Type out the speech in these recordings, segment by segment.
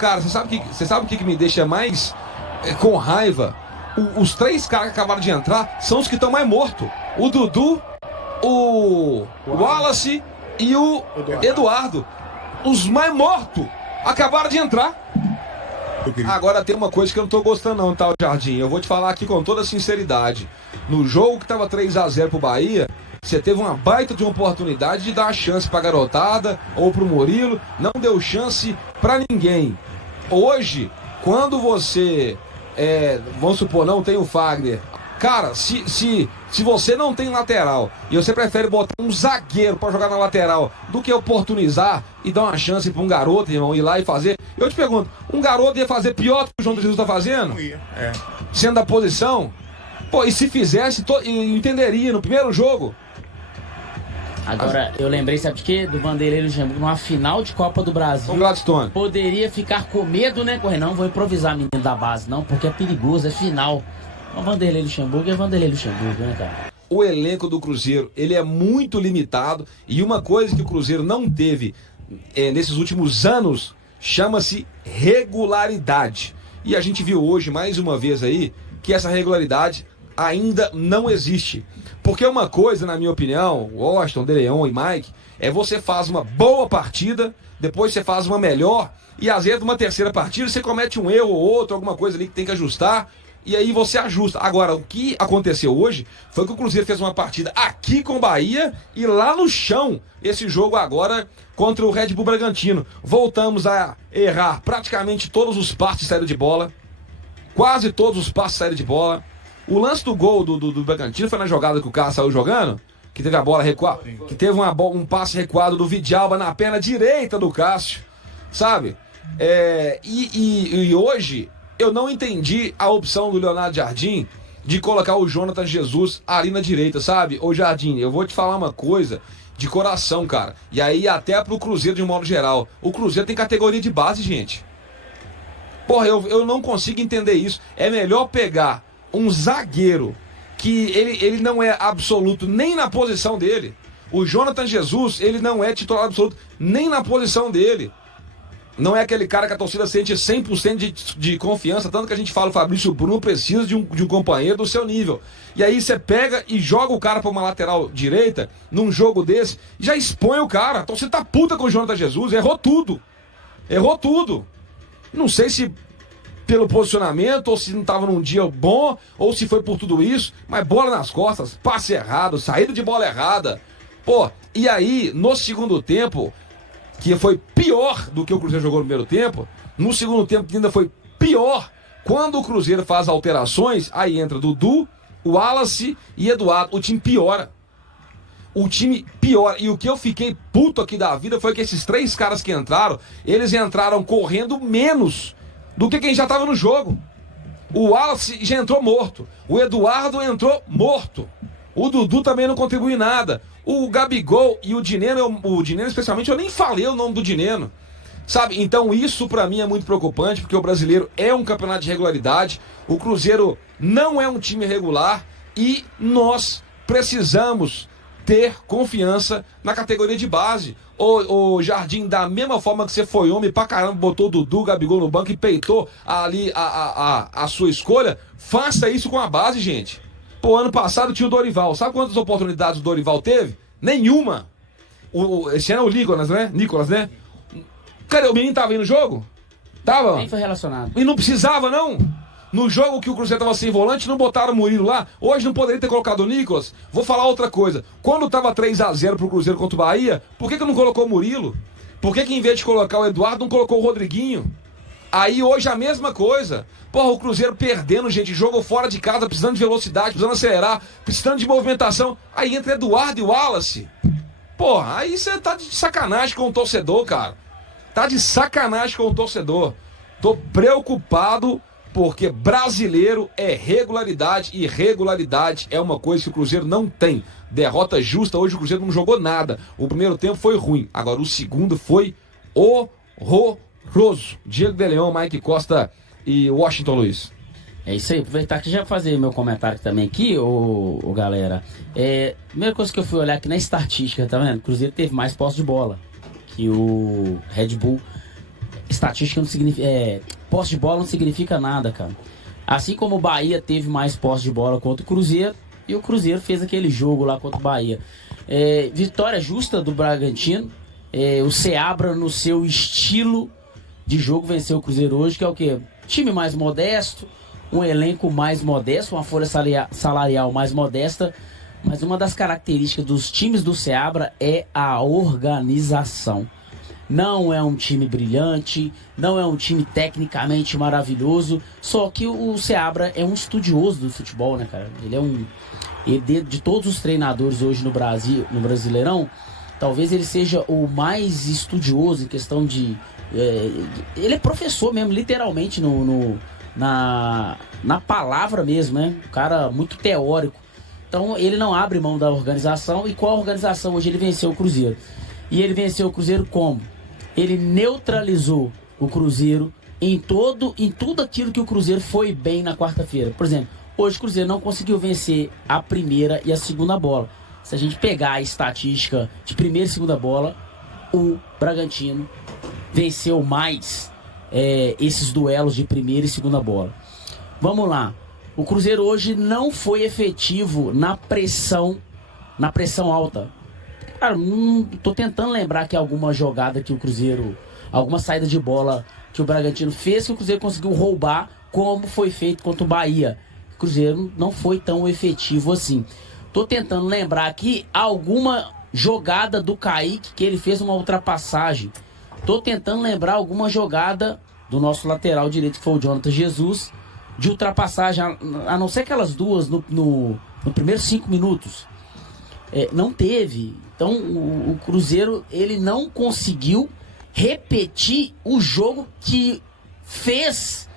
cara, você sabe o que me deixa mais com raiva? Os três caras que acabaram de entrar são os que estão mais mortos. O Dudu, o Wallace e o Eduardo. Os mais mortos acabaram de entrar. Agora tem uma coisa que eu não tô gostando não, tá, Jardim? Eu vou te falar aqui com toda sinceridade. No jogo que tava 3-0 pro Bahia, você teve uma baita de uma oportunidade de dar uma chance pra garotada ou pro Murilo. Não deu chance pra ninguém. Hoje, quando você, vamos supor, não tem o Fagner. Cara, se você não tem lateral e você prefere botar um zagueiro pra jogar na lateral do que oportunizar e dar uma chance pra um garoto, irmão, ir lá e fazer. Eu te pergunto, um garoto ia fazer pior do que o João Jesus tá fazendo? Não ia, sendo da posição? Pô, e se fizesse, eu entenderia no primeiro jogo. Agora, eu lembrei, sabe de quê? Do Vanderlei Luxemburgo, numa final de Copa do Brasil. O Gladstone. Poderia ficar com medo, né, correr? Não, vou improvisar menino da base, não, porque é perigoso, é final. O Vanderlei Luxemburgo é Vanderlei Luxemburgo, né, cara? O elenco do Cruzeiro, ele é muito limitado. E uma coisa que o Cruzeiro não teve nesses últimos anos, chama-se regularidade. E a gente viu hoje, mais uma vez aí, que essa regularidade ainda não existe. Porque uma coisa, na minha opinião, Washington, De Leon e Mike, você faz uma boa partida, depois você faz uma melhor, e às vezes numa terceira partida você comete um erro ou outro, alguma coisa ali que tem que ajustar, e aí você ajusta. Agora, o que aconteceu hoje foi que o Cruzeiro fez uma partida aqui com o Bahia e lá no chão, esse jogo agora contra o Red Bull Bragantino. Voltamos a errar praticamente todos os passes de saída de bola, quase todos os passes de saída de bola. O lance do gol do Bragantino foi na jogada que o Cássio saiu jogando, que teve a bola recuada, que teve um passe recuado do Vidalba na perna direita do Cássio, sabe? E hoje eu não entendi a opção do Leonardo Jardim de colocar o Jonathan Jesus ali na direita, sabe? Ô Jardim, eu vou te falar uma coisa de coração, cara. E aí até pro Cruzeiro de um modo geral. O Cruzeiro tem categoria de base, gente. Porra, eu não consigo entender isso. É melhor pegar um zagueiro que ele não é absoluto nem na posição dele. O Jonathan Jesus, ele não é titular absoluto nem na posição dele. Não é aquele cara que a torcida sente 100% de confiança, tanto que a gente fala, o Fabrício Bruno precisa de um companheiro do seu nível. E aí você pega e joga o cara pra uma lateral direita, num jogo desse, e já expõe o cara. A torcida tá puta com o Jonathan Jesus, errou tudo. Errou tudo. Não sei se pelo posicionamento, ou se não tava num dia bom, ou se foi por tudo isso, mas bola nas costas, passe errado, saída de bola errada. Pô, e aí, no segundo tempo, que foi pior do que o Cruzeiro jogou no primeiro tempo, no segundo tempo que ainda foi pior, quando o Cruzeiro faz alterações, aí entra Dudu, Wallace e Eduardo, o time piora. O time piora. E o que eu fiquei puto aqui da vida foi que esses três caras que entraram, eles entraram correndo menos do que quem já estava no jogo. O Wallace já entrou morto, o Eduardo entrou morto, o Dudu também não contribui em nada. O Gabigol e o Dineno especialmente, eu nem falei o nome do Dineno, sabe? Então isso pra mim é muito preocupante, porque o brasileiro é um campeonato de regularidade, o Cruzeiro não é um time regular e nós precisamos ter confiança na categoria de base. O Jardim, da mesma forma que você foi homem pra caramba, botou o Dudu, Gabigol no banco e peitou ali a sua escolha, faça isso com a base, gente. Pô, ano passado tinha o Dorival. Sabe quantas oportunidades o Dorival teve? Nenhuma. Esse ano é o Nicolas, né? Cara, o menino tava aí no jogo? Tava? Nem foi relacionado. E não precisava, não? No jogo que o Cruzeiro tava sem volante, não botaram o Murilo lá. Hoje não poderia ter colocado o Nicolas. Vou falar outra coisa. Quando tava 3-0 pro Cruzeiro contra o Bahia, por que não colocou o Murilo? Por que em vez de colocar o Eduardo, não colocou o Rodriguinho? Aí hoje a mesma coisa. Porra, o Cruzeiro perdendo, gente, jogo fora de casa, precisando de velocidade, precisando acelerar, precisando de movimentação. Aí entra Eduardo e Wallace. Porra, aí você tá de sacanagem com o torcedor, cara. Tá de sacanagem com o torcedor. Tô preocupado porque brasileiro é regularidade e regularidade é uma coisa que o Cruzeiro não tem. Derrota justa, hoje o Cruzeiro não jogou nada. O primeiro tempo foi ruim, agora o segundo foi horroroso. Diego De Leon, Mike Costa e Washington Luiz. É isso aí, aproveitar que já fazer meu comentário também aqui, ô galera. Primeira coisa que eu fui olhar aqui na estatística, tá vendo? O Cruzeiro teve mais posse de bola que o Red Bull. estatística não significa... posse de bola não significa nada, cara. Assim como o Bahia teve mais posse de bola contra o Cruzeiro, e o Cruzeiro fez aquele jogo lá contra o Bahia. Vitória justa do Bragantino. O Seabra, no seu estilo de jogo, venceu o Cruzeiro hoje, que é o quê? Time mais modesto, um elenco mais modesto, uma folha salarial mais modesta, mas uma das características dos times do Seabra é a organização. Não é um time brilhante, não é um time tecnicamente maravilhoso, só que o Seabra é um estudioso do futebol, né, cara? De todos os treinadores hoje no Brasil, no Brasileirão, talvez ele seja o mais estudioso em questão de... ele é professor mesmo, literalmente, na palavra mesmo, né? Um cara muito teórico. Então ele não abre mão da organização. E qual organização hoje ele venceu o Cruzeiro? E ele venceu o Cruzeiro como? Ele neutralizou o Cruzeiro em tudo aquilo que o Cruzeiro foi bem na quarta-feira. Por exemplo, hoje o Cruzeiro não conseguiu vencer a primeira e a segunda bola. Se a gente pegar a estatística de primeira e segunda bola, o Bragantino venceu mais esses duelos de primeira e segunda bola. Vamos lá. O Cruzeiro hoje não foi efetivo na pressão alta. Cara, tô tentando lembrar que alguma jogada que o Cruzeiro, alguma saída de bola que o Bragantino fez, que o Cruzeiro conseguiu roubar, como foi feito contra o Bahia. O Cruzeiro não foi tão efetivo assim. Tô tentando lembrar aqui alguma jogada do Kaique, que ele fez uma ultrapassagem. Tô tentando lembrar alguma jogada do nosso lateral direito, que foi o Jonathan Jesus, de ultrapassagem, a não ser aquelas duas no primeiros 5 minutos. Não teve. Então o Cruzeiro, ele não conseguiu repetir o jogo que fez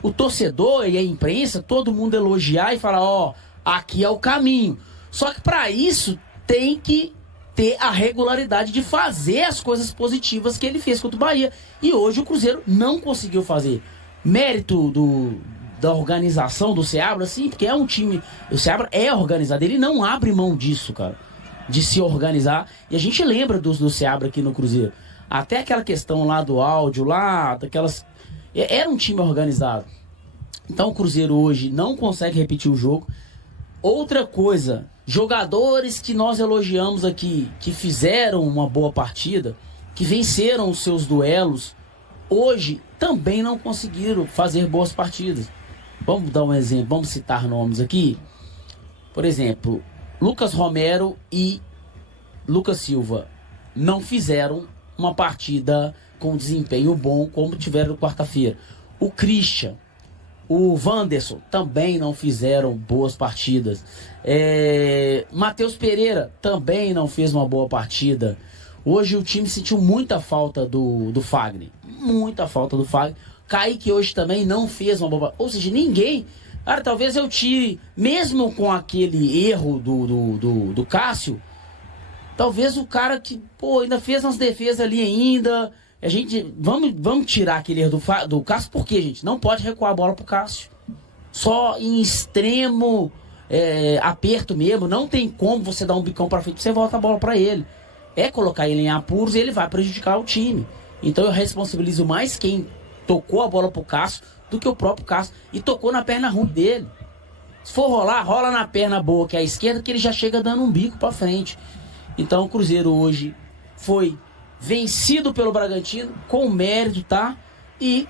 o torcedor e a imprensa, todo mundo elogiar e falar, aqui é o caminho. Só que para isso tem que ter a regularidade de fazer as coisas positivas que ele fez contra o Bahia. E hoje o Cruzeiro não conseguiu fazer. Mérito da organização do Seabra, sim, porque é um time... O Seabra é organizado, ele não abre mão disso, cara, de se organizar. E a gente lembra do Seabra aqui no Cruzeiro. Até aquela questão lá do áudio, daquelas... Era um time organizado. Então o Cruzeiro hoje não consegue repetir o jogo. Outra coisa, jogadores que nós elogiamos aqui, que fizeram uma boa partida, que venceram os seus duelos, hoje também não conseguiram fazer boas partidas. Vamos dar um exemplo, vamos citar nomes aqui. Por exemplo, Lucas Romero e Lucas Silva não fizeram uma partida com desempenho bom como tiveram quarta-feira. O Christian, o Wanderson também não fizeram boas partidas. Matheus Pereira também não fez uma boa partida. Hoje o time sentiu muita falta do Fagner. Muita falta do Fagner. Kaique hoje também não fez uma boa... Ou seja, ninguém... Cara, talvez eu tire, mesmo com aquele erro do Cássio, talvez o cara que, ainda fez umas defesas ali ainda... A gente... Vamos tirar aquele erro do Cássio, porque, gente, não pode recuar a bola pro Cássio. Só em extremo aperto mesmo. Não tem como você dar um bicão pra frente e você volta a bola pra ele. Colocar ele em apuros e ele vai prejudicar o time. Então eu responsabilizo mais quem tocou a bola pro Cássio do que o próprio Cássio. E tocou na perna ruim dele. Se for rolar, rola na perna boa, que é a esquerda, que ele já chega dando um bico pra frente. Então o Cruzeiro hoje foi vencido pelo Bragantino, com mérito, tá? E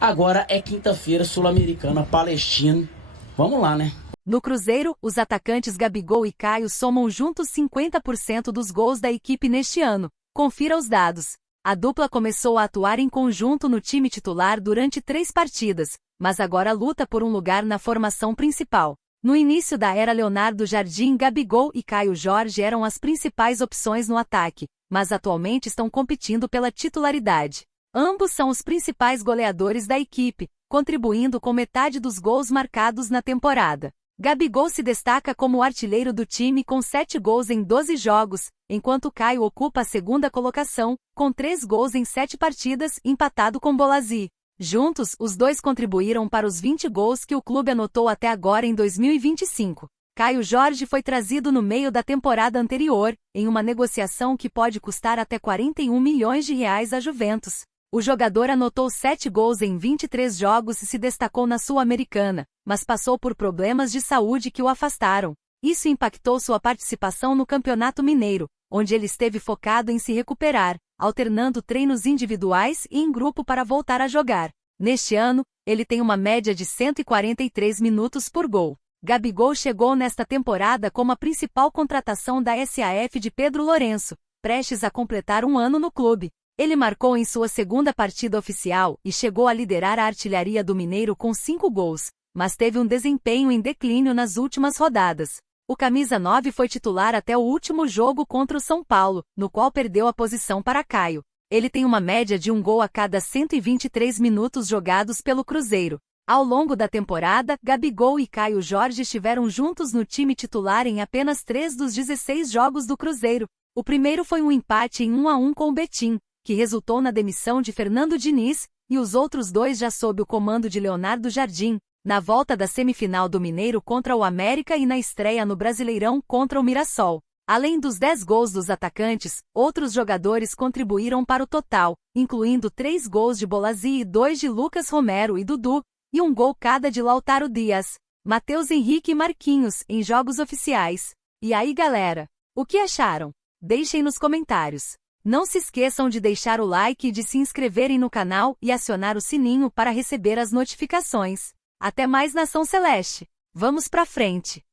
agora é quinta-feira, Sul-Americana, Palestino. Vamos lá, né? No Cruzeiro, os atacantes Gabigol e Caio somam juntos 50% dos gols da equipe neste ano. Confira os dados. A dupla começou a atuar em conjunto no time titular durante 3 partidas, mas agora luta por um lugar na formação principal. No início da era Leonardo Jardim, Gabigol e Caio Jorge eram as principais opções no ataque, mas atualmente estão competindo pela titularidade. Ambos são os principais goleadores da equipe, contribuindo com metade dos gols marcados na temporada. Gabigol se destaca como o artilheiro do time com 7 gols em 12 jogos, enquanto Caio ocupa a segunda colocação, com 3 gols em 7 partidas, empatado com Bolazzi. Juntos, os dois contribuíram para os 20 gols que o clube anotou até agora em 2025. Caio Jorge foi trazido no meio da temporada anterior, em uma negociação que pode custar até R$ 41 milhões à Juventus. O jogador anotou 7 gols em 23 jogos e se destacou na Sul-Americana, mas passou por problemas de saúde que o afastaram. Isso impactou sua participação no Campeonato Mineiro, onde ele esteve focado em se recuperar, alternando treinos individuais e em grupo para voltar a jogar. Neste ano, ele tem uma média de 143 minutos por gol. Gabigol chegou nesta temporada como a principal contratação da SAF de Pedro Lourenço, prestes a completar um ano no clube. Ele marcou em sua segunda partida oficial e chegou a liderar a artilharia do Mineiro com 5 gols, mas teve um desempenho em declínio nas últimas rodadas. O camisa 9 foi titular até o último jogo contra o São Paulo, no qual perdeu a posição para Caio. Ele tem uma média de 1 gol a cada 123 minutos jogados pelo Cruzeiro. Ao longo da temporada, Gabigol e Caio Jorge estiveram juntos no time titular em apenas 3 dos 16 jogos do Cruzeiro. O primeiro foi um empate em 1-1 com o Betim, que resultou na demissão de Fernando Diniz, e os outros 2 já sob o comando de Leonardo Jardim, na volta da semifinal do Mineiro contra o América e na estreia no Brasileirão contra o Mirassol. Além dos 10 gols dos atacantes, outros jogadores contribuíram para o total, incluindo 3 gols de Bolazzi e 2 de Lucas Romero e Dudu, e 1 gol cada de Lautaro Dias, Matheus Henrique e Marquinhos, em jogos oficiais. E aí, galera? O que acharam? Deixem nos comentários. Não se esqueçam de deixar o like e de se inscreverem no canal e acionar o sininho para receber as notificações. Até mais, Nação Celeste! Vamos pra frente!